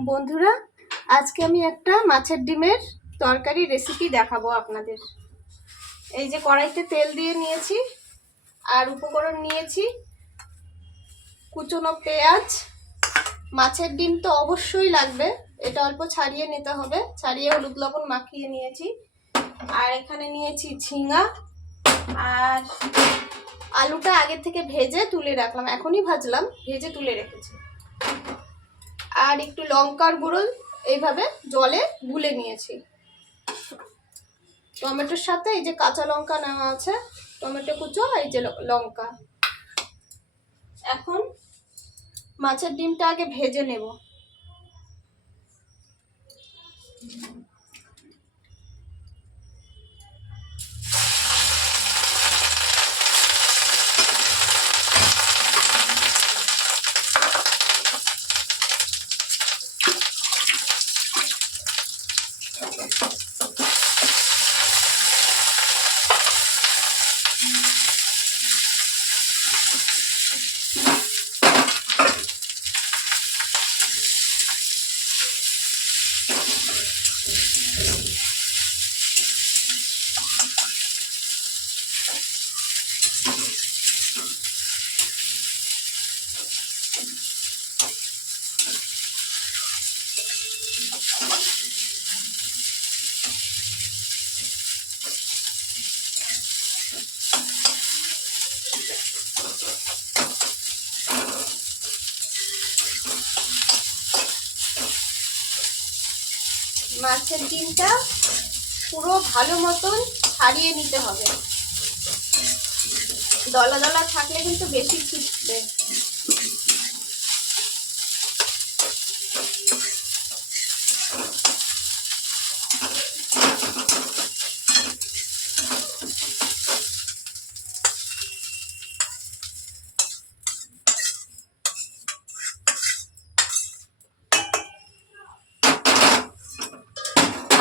বন্ধুরা, আজকে আমি একটা মাছের ডিমের তরকারি রেসিপি দেখাবো আপনাদের। এই যে কড়াইতে তেল দিয়ে নিয়েছি আর উপকরণ নিয়েছি কুচনো পেঁয়াজ, মাছের ডিম তো অবশ্যই লাগবে, এটা অল্প ছাড়িয়ে নিতে হবে, ছাড়িয়ে হলুদ লবণ মাখিয়ে নিয়েছি। আর এখানে নিয়েছি ঝিঙা, আর আলুটা আগে থেকে ভেজে তুলে রাখলাম, এখনই ভাজলাম, ভেজে তুলে রেখেছি। আর একটু লঙ্কার গুঁড়ো এইভাবে জলে গুলে নিয়েছি। টমেটোর সাথে এই যে কাঁচা লঙ্কা নেওয়া আছে, টমেটো কুচো, এই যে লঙ্কা। এখন মাছের ডিমটা আগে ভেজে নেব। মাছের ডিমটা পুরো ভালো মতন ছাড়িয়ে নিতে হবে, দলা দলা থাকলে কিন্তু বেশি ছিটবে।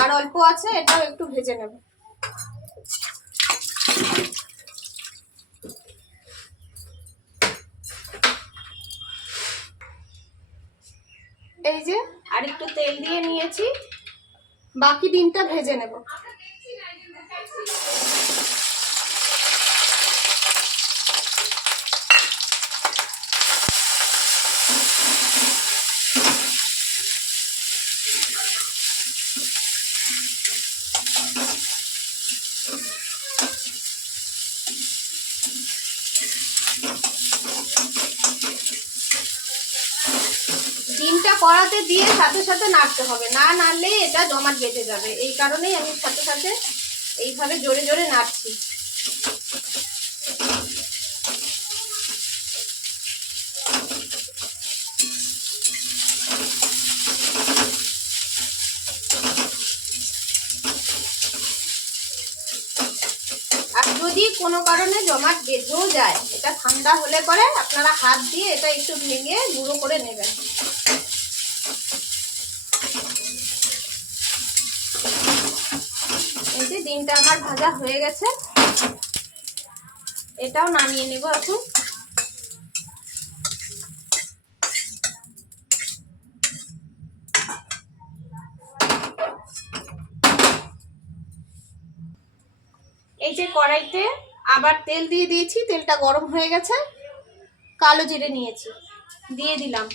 আর অল্প আছে, এটাও একটু ভেজে নেব। এই যে আর একটু তেল দিয়ে নিয়েছি, বাকি ডিমটা ভেজে নেব। ডিমটা কড়াতে দিয়ে সাথে সাথে নাড়তে হবে, না নাড়লে এটা জমাট বেঁধে যাবে, এই কারণেই আমি সাথে সাথে এইভাবে জোরে জোরে নাড়ছি। আর যদি কোনো কারণে জমাট বেঁধেও যায়, এটা ঠান্ডা হলে পরে আপনারা হাত দিয়ে এটা একটু ভেঙে গুঁড়ো করে নেবেন। এই যে ডিমটা আমার ভাজা হয়ে গেছে, এটাও নামিয়ে নেব এখন। এই যে কড়াইতে আবার তেল দিয়ে দিয়েছি, তেলটা গরম হয়ে গেছে, কালো জিরে নিয়েছি, দিয়ে দিলাম।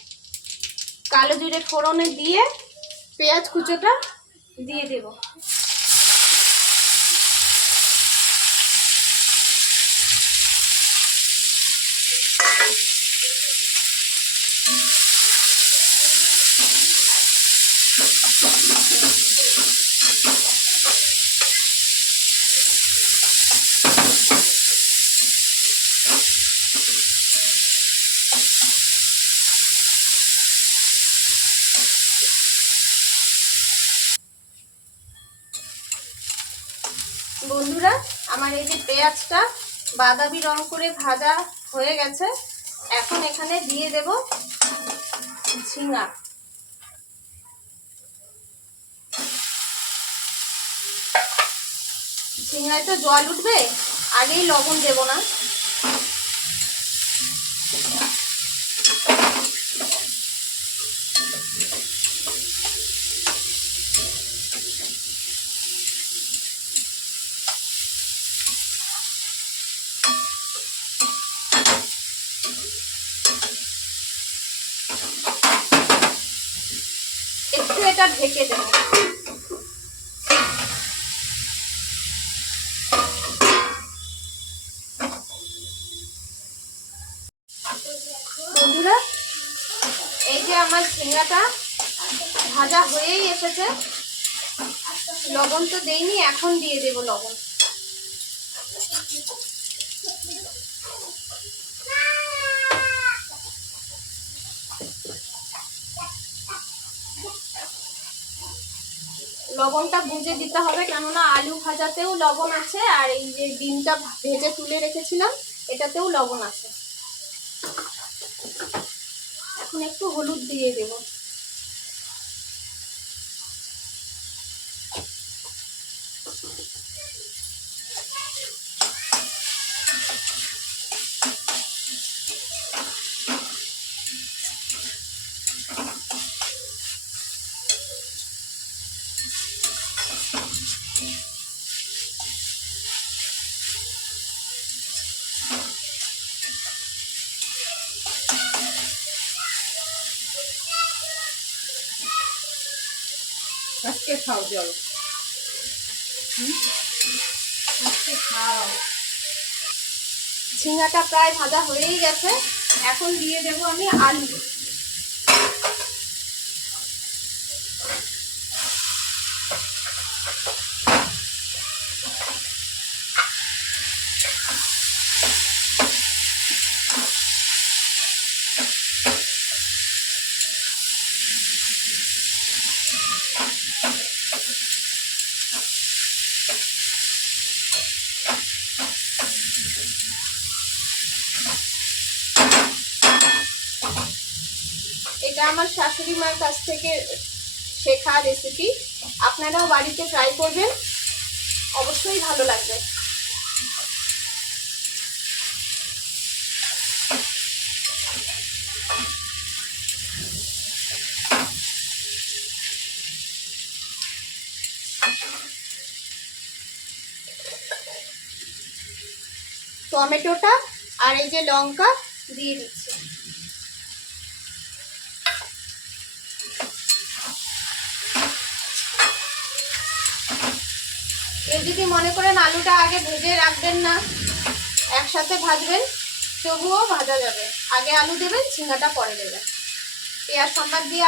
কালো জিরে ফোড়নে দিয়ে পেঁয়াজ কুচোটা দিয়ে দেব। বন্ধুরা, আমার এই যে পেঁয়াজটা বাদামি রং করে ভাজা হয়ে গেছে, এখন এখানে দিয়ে দেব ঝিঙা। ঝিঙায় তো জল উঠবে, আগেই লবণ দেব না। একটু এটা ঢেকে দেব। বন্ধুরা, এই যে আমার ঝিঙ্গাটা ভাজা হয়েই এসেছে। লবণ তো দেইনি, এখন দিয়ে দেব লবণ। লবণটা বুঝে দিতে হবে, কেননা আলু ভাজাতেও লবণ আছে, আর এই যে ডিমটা ভেজে তুলে রেখেছিলাম এটাতেও লবণ আছে। এখন একটু হলুদ দিয়ে দেব। আজকে খাও জল, আজকে খাও। ঝিঙ্গাটা প্রায় ভাজা হয়েই গেছে, এখন দিয়ে দেব আমি আলু। এটা আমার শাশুড়ি মার কাছ থেকে শেখা রেসিপি, আপনারাও বাড়িতে ট্রাই করবেন, অবশ্যই ভালো লাগবে। টমেটোটা আর এই যে লঙ্কা দিয়ে দিচ্ছি। কেউ যদি মনে করেন আলুটা আগে ভেজে রাখবেন না, একসাথে ভাজবেন, তবুও ভাজা যাবে। আগে আলু দেবেন, ঝিঙ্গাটা পরে দেবেন। পেঁয়াজ সম্বাদ দিয়ে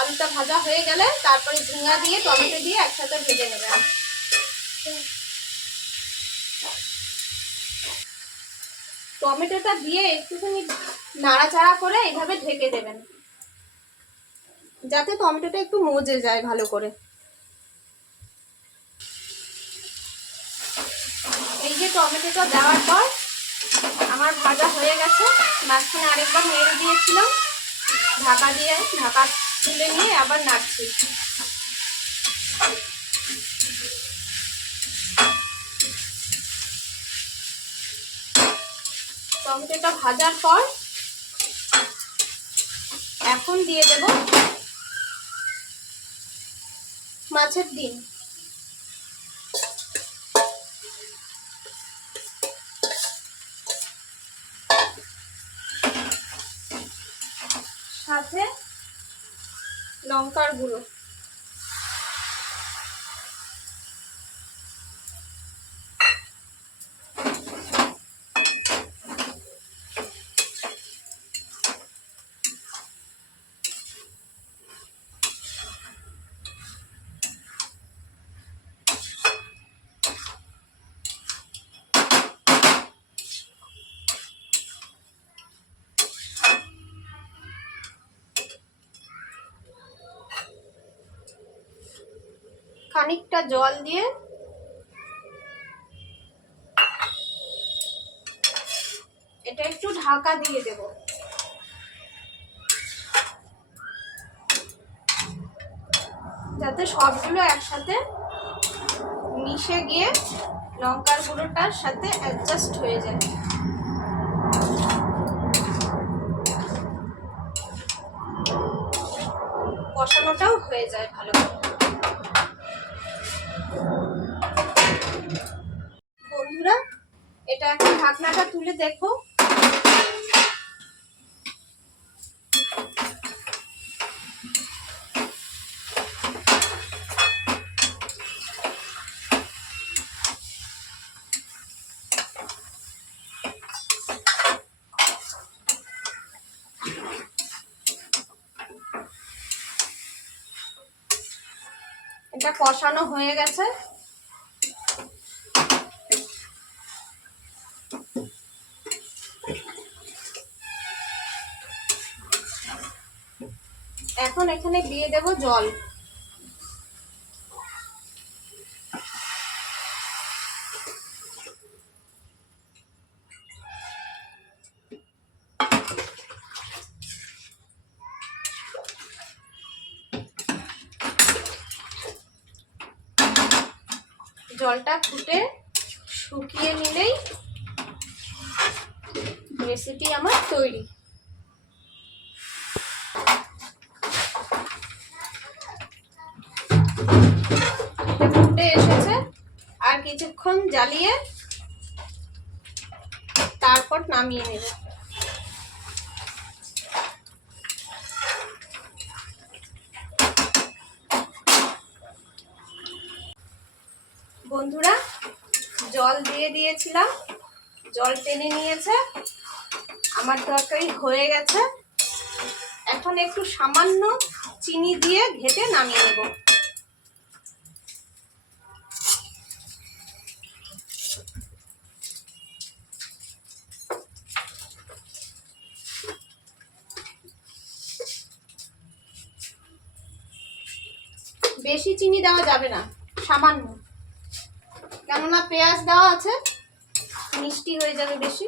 আলুটা ভাজা হয়ে গেলে তারপরে ঝিঙ্গা দিয়ে টমেটো দিয়ে একসাথে ভেজে নেবেন। টমেটোটা দিয়ে একটুখানি নাড়াচাড়া করে এইভাবে ঢেকে দেবেন, যাতে টমেটোটা একটু মজে যায় ভালো করে। এই যে টমেটোটা দেওয়ার পর আমার ভাজা হয়ে গেছে, মাঝখানে আরেকবার নেড়ে দিয়েছিলাম, ঢাকা তুলে নিয়ে আবার নাড়ছি। টমেটোটা ভাজার পর এখন দিয়ে দেব মাছের ডিম। সাথে লঙ্কার গুঁড়ো। খানিকটা জল দিয়ে এটা একটু ঢাকা দিয়ে দেব, যাতে সবগুলো একসাথে মিশে গিয়ে লঙ্কার গুঁড়োটার সাথে অ্যাডজাস্ট হয়ে যায়। কষানোটাও হয়ে যায় ভালো করে। বন্ধুরা, এটা এখন ঢাকনাটা তুলে দেখো। এটা কষানো হয়ে গেছে। এখন এখানে দিয়ে দেব জল। জলটা ফুটে শুকিয়ে নিলেই রেসিপি আমার তৈরি। ফুটে এসেছে, আর কিছুক্ষণ জ্বালিয়ে তারপর নামিয়ে নেব। বন্ধুরা, জল দিয়ে দিয়েছিলাম, জল টেনে নিয়েছে, আমার তরকারি হয়ে গেছে। এখন একটু সামান্য চিনি দিয়ে ঘেটে নামিয়ে নেব। বেশি চিনি দেওয়া যাবে না, সামান্য, কেননা পেঁয়াজ দেওয়া আছে, মিষ্টি হয়ে যাবে বেশি।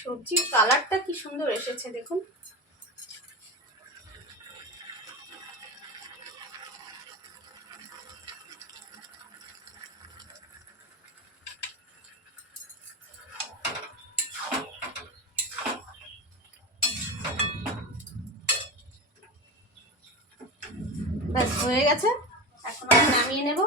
সবজির কালারটা কি সুন্দর এসেছে দেখুন। ব্যাস হয়ে গেছে, এখন আমি নামিয়ে নেব।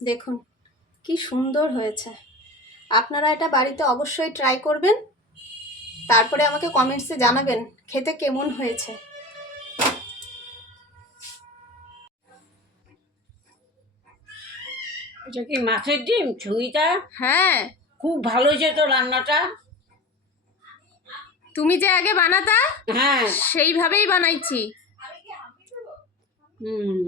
দেখুন কি সুন্দর হয়েছে। আপনারা এটা বাড়িতে অবশ্যই ট্রাই করবেন, তারপরে আমাকে কমেন্টসে জানাবেন খেতে কেমন হয়েছে। এটা কি মাছের ডিম ছুঁইটা? হ্যাঁ, খুব ভালো হয়েছে তো রান্নাটা। তুমি যে আগে বানাতা হ্যাঁ, সেইভাবেই বানাইছি। হুম।